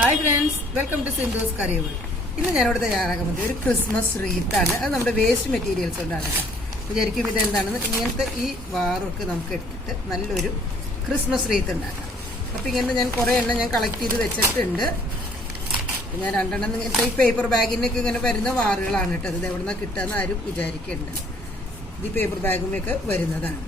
Hi friends welcome to Sindhu's curryable ഇന്ന് ഞാനിവിടെ തയ്യാറാക്കാൻ പറ്റിയ ഒരു ക്രിസ്മസ് റീത്താണ് അത് നമ്മുടെ വേസ്റ്റ് മെറ്റീരിയൽസ് കൊണ്ടാണ് കേട്ടോ. വിചാരിക്കും ഇതെന്താണെന്ന് ഇങ്ങനത്തെ ഈ വാറൊക്കെ നമുക്ക് എടുത്തിട്ട് നല്ലൊരു ക്രിസ്മസ് റീത്ത് ഉണ്ടാക്കാം അപ്പം ഇങ്ങനത്തെ ഞാൻ കുറേ എണ്ണം ഞാൻ കളക്ട് ചെയ്ത് വെച്ചിട്ടുണ്ട്. ഞാൻ രണ്ടെണ്ണം ഇങ്ങനത്തെ ഈ പേപ്പർ ബാഗിനൊക്കെ ഇങ്ങനെ വരുന്ന വാറുകളാണ് കേട്ടോ. ഇത് എവിടെ നിന്നാണ് കിട്ടുകയെന്ന് ആരും വിചാരിക്കേണ്ട. ഇത് ഈ പേപ്പർ ബാഗുമൊക്കെ വരുന്നതാണ്.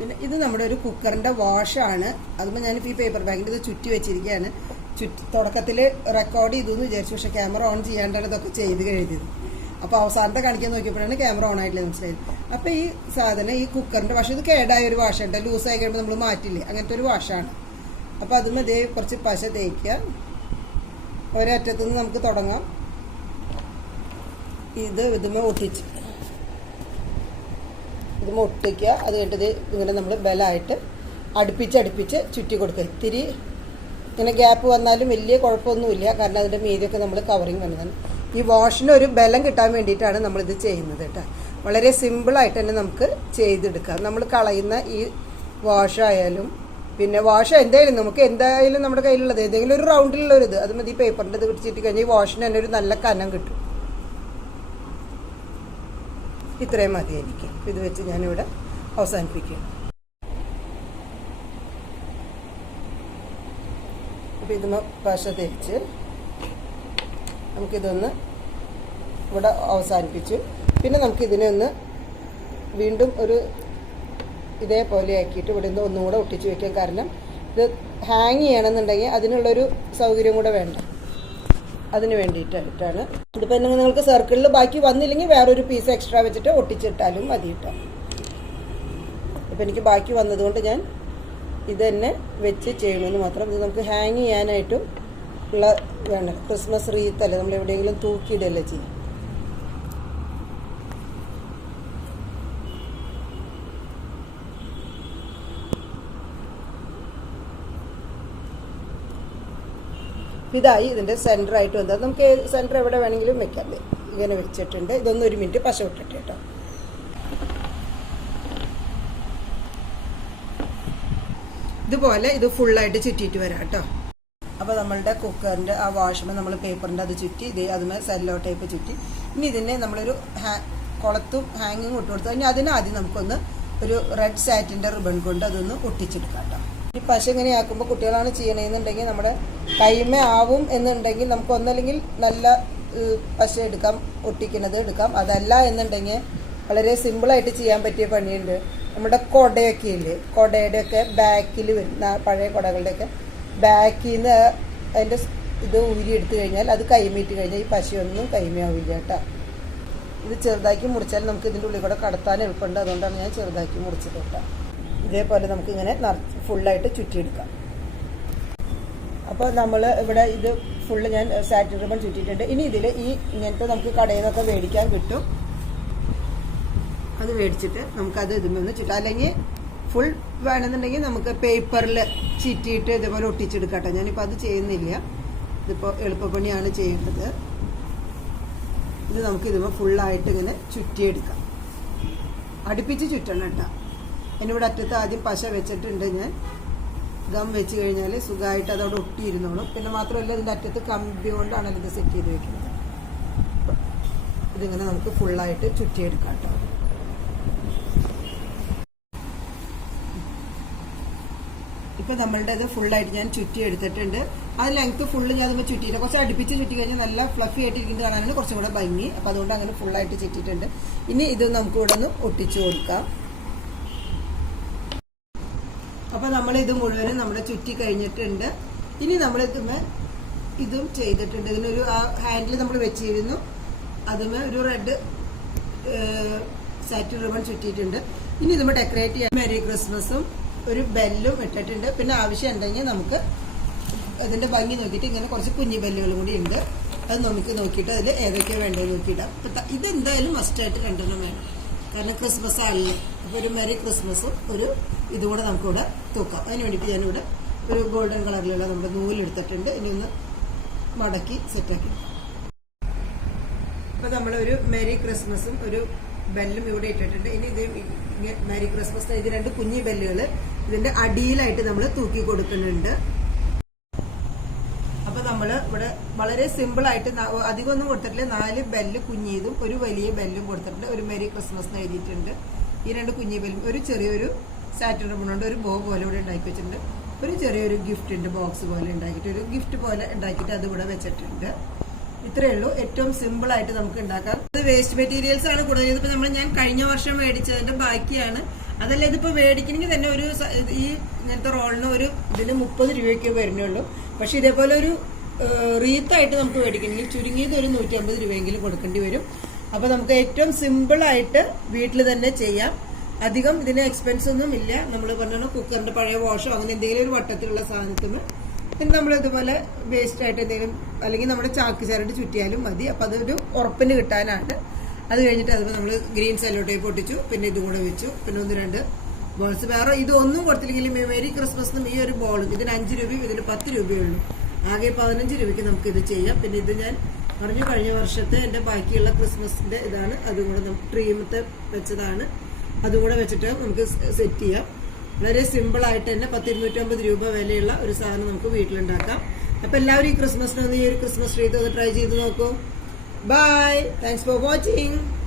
പിന്നെ ഇത് നമ്മുടെ ഒരു കുക്കറിന്റെ വാഷാണ്. അതുമ്പോൾ ഞാനിപ്പോൾ ഈ പേപ്പർ ബാഗിന്റെ ഇത് ചുറ്റി വെച്ചിരിക്കുകയാണ് ചുറ്റി തുടക്കത്തിൽ റെക്കോർഡ് ചെയ്തു എന്ന് വിചാരിച്ചു. പക്ഷേ ക്യാമറ ഓൺ ചെയ്യാണ്ടാണ് ഇതൊക്കെ ചെയ്ത് കഴിഞ്ഞത്. അപ്പോൾ അവസാനത്തെ കാണിക്കാൻ നോക്കിയപ്പോഴാണ് ക്യാമറ ഓൺ ആയിട്ടില്ല മനസ്സിലായത്. അപ്പോൾ ഈ സാധനം ഈ കുക്കറിന്റെ വാഷ് ഇത് കേടായ ഒരു വാഷുണ്ട് ലൂസായി കഴിയുമ്പോൾ നമ്മൾ മാറ്റില്ലേ? അങ്ങനത്തെ ഒരു വാഷാണ്. അപ്പോൾ അതും ഇതേ കുറച്ച് പശ തേക്കുക. ഒരറ്റത്തുനിന്ന് നമുക്ക് തുടങ്ങാം. ഇത് ഇതുമേ ഒട്ടിച്ച് ഇത് ഒട്ടിക്കുക. അത് കഴിഞ്ഞിട്ട് ഇങ്ങനെ നമ്മൾ ബലമായിട്ട് അടുപ്പിച്ച് അടുപ്പിച്ച് ചുറ്റി കൊടുക്കുക. ഇത്തിരി ഇങ്ങനെ ഗ്യാപ്പ് വന്നാലും വലിയ കുഴപ്പമൊന്നുമില്ല. കാരണം അതിന്റെ മീതിയൊക്കെ നമ്മൾ കവറിങ് വന്നതാണ്. ഈ വാഷിന് ഒരു ബലം കിട്ടാൻ വേണ്ടിയിട്ടാണ് നമ്മളിത് ചെയ്യുന്നത് കേട്ടോ. വളരെ സിമ്പിളായിട്ട് തന്നെ നമുക്ക് ചെയ്തെടുക്കാം. നമ്മൾ കളയുന്ന ഈ വാഷായാലും പിന്നെ വാഷ് എന്തായാലും നമുക്ക് എന്തായാലും നമ്മുടെ കയ്യിലുള്ളത്. ഏതെങ്കിലും ഒരു റൗണ്ടിലുള്ള ഇത് അത് മതി പേപ്പറിന്റെ ഇത് പിടിച്ചിട്ട് കഴിഞ്ഞാൽ ഈ വാഷിന് തന്നെ ഒരു നല്ല കനം കിട്ടും. ഇത്രയും മതി എനിക്ക് ഇത് വെച്ച് ഞാനിവിടെ അവസാനിപ്പിക്കും. അപ്പം ഇതൊന്ന് പശ തേച്ച് നമുക്കിതൊന്ന് ഇവിടെ അവസാനിപ്പിച്ചു. പിന്നെ നമുക്കിതിനെ ഒന്ന് വീണ്ടും ഒരു ഇതേപോലെ ആക്കിയിട്ട് ഇവിടെ ഒന്നും കൂടെ ഒട്ടിച്ച് വെക്കാം. കാരണം ഇത് ഹാങ് ചെയ്യണമെന്നുണ്ടെങ്കിൽ അതിനുള്ളൊരു സൗകര്യം കൂടെ വേണ്ട. അതിന് വേണ്ടിയിട്ടായിട്ടാണ്. ഇതിപ്പോൾ നിങ്ങൾക്ക് സർക്കിളിൽ ബാക്കി വന്നില്ലെങ്കിൽ വേറൊരു പീസ് എക്സ്ട്രാ വെച്ചിട്ട് ഒട്ടിച്ചിട്ടാലും മതി കേട്ടോ. ഇപ്പം എനിക്ക് ബാക്കി വന്നതുകൊണ്ട് ഞാൻ ഇത് തന്നെ വെച്ച് ചെയ്യണമെന്ന് മാത്രം. ഇത് നമുക്ക് ഹാങ് ചെയ്യാനായിട്ടും ഉള്ള വേണം. ക്രിസ്മസ് റീത്തല്ലേ നമ്മൾ എവിടെയെങ്കിലും തൂക്കിയിടല്ലേ ചെയ്യും. ഇതായി ഇതിന്റെ സെന്റർ ആയിട്ട് വന്നത്. നമുക്ക് സെന്റർ എവിടെ വേണമെങ്കിലും വെക്കാം. ഇങ്ങനെ വെച്ചിട്ടുണ്ട്. ഇതൊന്നും ഒരു മിനിറ്റ് പശ വിട്ടിട്ട് കേട്ടോ. ഇതുപോലെ ഇത് ഫുള്ളായിട്ട് ചുറ്റിയിട്ട് വരാം കേട്ടോ. അപ്പോൾ നമ്മളുടെ കുക്കറിന്റെ ആ വാഷ്മ നമ്മൾ പേപ്പറിന്റെ അത് ചുറ്റി ഇത് അതുമേ സെല്ലോ ടൈപ്പ് ചുറ്റി. ഇനി ഇതിനെ നമ്മളൊരു ഹാ കുളത്തും ഹാങ്ങിങ് ഇട്ട് കൊടുത്തു കഴിഞ്ഞാൽ അതിനാദ്യം നമുക്കൊന്ന് ഒരു റെഡ് സാറ്റിന്റെ റിബൺ കൊണ്ട് അതൊന്ന് ഒട്ടിച്ചെടുക്കാം കേട്ടോ. ഈ പശ ഇങ്ങനെ ആക്കുമ്പോൾ കുട്ടികളാണ് ചെയ്യണമെന്നുണ്ടെങ്കിൽ നമ്മുടെ കൈമ ആവും എന്നുണ്ടെങ്കിൽ നമുക്ക് ഒന്നല്ലെങ്കിൽ നല്ല പശ എടുക്കാം ഒട്ടിക്കുന്നത് എടുക്കാം. അതല്ല എന്നുണ്ടെങ്കിൽ വളരെ സിമ്പിളായിട്ട് ചെയ്യാൻ പറ്റിയ പണിയുണ്ട്. നമ്മുടെ കൊടയൊക്കെ ഇല്ലേ കൊടയുടെയൊക്കെ ബാക്കിൽ വരുന്ന പഴയ കുടകളുടെയൊക്കെ ബാക്കിൽ നിന്ന് അതിന്റെ ഇത് ഊരി എടുത്തു കഴിഞ്ഞാൽ അത് കൈമീറ്റ് കഴിഞ്ഞാൽ ഈ പശയൊന്നും കൈമയാവില്ല കേട്ടോ. ഇത് ചെറുതാക്കി മുറിച്ചാൽ നമുക്ക് ഇതിന്റെ ഉള്ളിൽ കൂടെ കടത്താൻ എളുപ്പമുണ്ട്. അതുകൊണ്ടാണ് ഞാൻ ചെറുതാക്കി മുറിച്ചത് കേട്ടോ. ഇതേപോലെ നമുക്ക് ഇങ്ങനെ ഫുള്ളായിട്ട് ചുറ്റിയെടുക്കാം. അപ്പോൾ നമ്മൾ ഇവിടെ ഇത് ഫുള്ള് ഞാൻ സാറ്റിൻ റിബൺ ചുറ്റിയിട്ടുണ്ട്. ഇനി ഇതിൽ ഈ ഇങ്ങനത്തെ നമുക്ക് കടയിൽ നിന്നൊക്കെ മേടിക്കാൻ കിട്ടും. അത് മേടിച്ചിട്ട് നമുക്കത് ഇതുമൊന്ന് ചുറ്റാം. അല്ലെങ്കിൽ ഫുൾ വേണമെന്നുണ്ടെങ്കിൽ നമുക്ക് പേപ്പറിൽ ചുറ്റിയിട്ട് ഇതേപോലെ ഒട്ടിച്ചെടുക്കട്ടെ. ഞാനിപ്പോൾ അത് ചെയ്യുന്നില്ല. ഇതിപ്പോൾ എളുപ്പപ്പണിയാണ് ചെയ്യേണ്ടത്. ഇത് നമുക്ക് ഇതുമ്പോൾ ഫുള്ളായിട്ട് ഇങ്ങനെ ചുറ്റിയെടുക്കാം. അടുപ്പിച്ച് ചുറ്റണം കേട്ടോ. എന്നിവിടെ അറ്റത്ത് ആദ്യം പശ വെച്ചിട്ടുണ്ട് ഞാൻ. ഗം വെച്ച് കഴിഞ്ഞാൽ സുഖമായിട്ട് അതവിടെ ഒട്ടിയിരുന്നോളും. പിന്നെ മാത്രമല്ല ഇതിന്റെ അറ്റത്ത് കമ്പി കൊണ്ടാണ് ഇത് സെറ്റ് ചെയ്ത് വെക്കുന്നത്. ഇതിങ്ങനെ നമുക്ക് ഫുള്ളായിട്ട് ചുറ്റിയെടുക്കാം കേട്ടോ. ഇപ്പൊ നമ്മളുടെ ഇത് ഫുള്ളായിട്ട് ഞാൻ ചുറ്റി എടുത്തിട്ടുണ്ട് ആ ലെങ്ത് ഫുള്ള് ഞാൻ അതുമ്പോൾ ചുറ്റിയിട്ട് കുറച്ച് അടുപ്പിച്ച് ചുറ്റി കഴിഞ്ഞാൽ നല്ല ഫ്ലഫി ആയിട്ട് ഇരിക്കുന്നത് കാണാനാണ് കുറച്ചും കൂടെ ഭംഗി. അപ്പൊ അതുകൊണ്ട് അങ്ങനെ ഫുള്ളായിട്ട് ചുറ്റിയിട്ടുണ്ട്. ഇനി ഇത് നമുക്ക് ഇവിടെ ഒന്ന് ഒട്ടിച്ചു കൊടുക്കാം. അപ്പൊ നമ്മൾ ഇത് മുഴുവനും നമ്മുടെ ചുറ്റി കഴിഞ്ഞിട്ടുണ്ട്. ഇനി നമ്മൾ ഇതുമേ ഇതും ചെയ്തിട്ടുണ്ട്. ഇതിനൊരു ആ ഹാൻഡിൽ നമ്മൾ വെച്ചിരുന്നു. അതുമേ ഒരു റെഡ് സാറ്റിൻ റിബൺ ചുറ്റിയിട്ടുണ്ട്. ഇനി ഇതുമ്പോൾ ഡെക്കറേറ്റ് ചെയ്യാൻ മെരി ക്രിസ്മസും ഒരു ബെല്ലും ഇട്ടിട്ടുണ്ട്. പിന്നെ ആവശ്യം ഉണ്ടെങ്കിൽ നമുക്ക് അതിന്റെ ഭംഗി നോക്കിയിട്ട് ഇങ്ങനെ കുറച്ച് കുഞ്ഞു ബെല്ലുകളും കൂടി ഉണ്ട്. അത് നമുക്ക് നോക്കിയിട്ട് അതിൽ ഏതൊക്കെയാണ് വേണ്ടത് നോക്കിയിടാം ഇതെന്തായാലും മസ്റ്റായിട്ട് രണ്ടെണ്ണം വേണം. കാരണം ക്രിസ്മസ് അല്ലേ? അപ്പോൾ ഒരു മെറി ക്രിസ്മസും ഒരു ഇതും കൂടെ നമുക്കിവിടെ തൂക്കാം. അതിന് വേണ്ടിയിട്ട് ഞാനിവിടെ ഒരു ഗോൾഡൻ കളറിലുള്ള നമ്മുടെ നൂലെടുത്തിട്ടുണ്ട് ഇനി ഒന്ന് മടക്കി സെറ്റാക്കി അപ്പോൾ നമ്മളൊരു മെറി ക്രിസ്മസും ഒരു ബെല്ലും ഇവിടെ ഇട്ടിട്ടുണ്ട്. ഇനി ഇത് മെറി ക്രിസ്മസ് ഇത് രണ്ട് കുഞ്ഞി ബെല്ലുകൾ ഇതിന്റെ അടിയിലായിട്ട് നമ്മൾ തൂക്കി കൊടുക്കുന്നുണ്ട്. നമ്മൾ ഇവിടെ വളരെ സിമ്പിളായിട്ട് ന- അധികം ഒന്നും കൊടുത്തിട്ടില്ല. നാല് ബെല്ല് കുഞ്ഞിയതും ഒരു വലിയ ബെല്ലും കൊടുത്തിട്ടുണ്ട്. ഒരു മെരി ക്രിസ്മസ് എഴുതിയിട്ടുണ്ട്. ഈ രണ്ട് കുഞ്ഞി ബെല്ലും ഒരു ചെറിയൊരു സാറ്റർ റിബണുണ്ട് ഒരു ബോ പോലെ ഇവിടെ ഉണ്ടാക്കി വെച്ചിട്ടുണ്ട്. ഒരു ചെറിയൊരു ഗിഫ്റ്റ് ഉണ്ട് ബോക്സ് പോലെ ഉണ്ടാക്കിയിട്ട് ഒരു ഗിഫ്റ്റ് പോലെ ഉണ്ടാക്കിയിട്ട് അത് ഇവിടെ വെച്ചിട്ടുണ്ട്. ഇത്രയേ ഉള്ളൂ. ഏറ്റവും സിമ്പിൾ ആയിട്ട് നമുക്ക് ഉണ്ടാക്കാം. ഇത് വേസ്റ്റ് മെറ്റീരിയൽസ് ആണ് കൂടുതൽ. ഇതിപ്പോ നമ്മൾ ഞാൻ കഴിഞ്ഞ വർഷം മേടിച്ചതിന്റെ ബാക്കിയാണ്. അതല്ല ഇതിപ്പോ മേടിക്കണമെങ്കിൽ തന്നെ ഒരു ഈ ഇങ്ങനത്തെ റോളിന് ഒരു ഇതിന് മുപ്പത് രൂപയ്ക്ക് വരുന്നുള്ളൂ പക്ഷെ ഇതേപോലെ ഒരു റീത്തായിട്ട് നമുക്ക് മേടിക്കണമെങ്കിൽ ചുരുങ്ങിയത് ഒരു നൂറ്റി അമ്പത് രൂപയെങ്കിലും കൊടുക്കേണ്ടി വരും. അപ്പോൾ നമുക്ക് ഏറ്റവും സിമ്പിൾ ആയിട്ട് വീട്ടിൽ തന്നെ ചെയ്യാം. അധികം ഇതിന് എക്സ്പെൻസ് ഒന്നും ഇല്ല. നമ്മൾ പറഞ്ഞ കുക്കറിന്റെ പഴയ വാഷോ അങ്ങനെ എന്തെങ്കിലും ഒരു വട്ടത്തിലുള്ള സാധനത്തിന്. പിന്നെ നമ്മൾ ഇതുപോലെ വേസ്റ്റ് ആയിട്ട് എന്തെങ്കിലും അല്ലെങ്കിൽ നമ്മുടെ ചാക്ക് ചരട് ചുറ്റിയാലും മതി. അപ്പൊ അതൊരു ഉറപ്പിന് കിട്ടാനാണ്. അത് കഴിഞ്ഞിട്ട് അതിപ്പോൾ നമ്മൾ ഗ്രീൻ സെല്ലോ ടേപ്പ് ഒട്ടിച്ചു പിന്നെ ഇതും കൂടെ വെച്ചു. പിന്നെ ഒന്ന് രണ്ട് ബോൾസ് വേറെ ഇതൊന്നും കൊടുത്തില്ലെങ്കിലും മേരി ക്രിസ്മസിനും ഈ ഒരു ബോളും ഇതിന് അഞ്ച് രൂപയും ഇതിന് പത്ത് രൂപയേ ഉള്ളൂ. ആകെ പതിനഞ്ച് രൂപയ്ക്ക് നമുക്ക് ഇത് ചെയ്യാം. പിന്നെ ഇത് ഞാൻ പറഞ്ഞു കഴിഞ്ഞ വർഷത്തെ എന്റെ ബാക്കിയുള്ള ക്രിസ്മസിന്റെ ഇതാണ്. അതും കൂടെ നമുക്ക് ട്രീമത്തെ വെച്ചതാണ്. അതും കൂടെ വെച്ചിട്ട് നമുക്ക് സെറ്റ് ചെയ്യാം. വളരെ സിമ്പിൾ ആയിട്ട് തന്നെ പത്തിരുന്നൂറ്റമ്പത് രൂപ വിലയുള്ള ഒരു സാധനം നമുക്ക് വീട്ടിലുണ്ടാക്കാം. അപ്പൊ എല്ലാവരും ഈ ക്രിസ്മസിനൊന്ന് ഈ ഒരു ക്രിസ്മസ് ട്രീ ഒന്ന് ട്രൈ ചെയ്ത് നോക്കൂ. Bye thanks for watching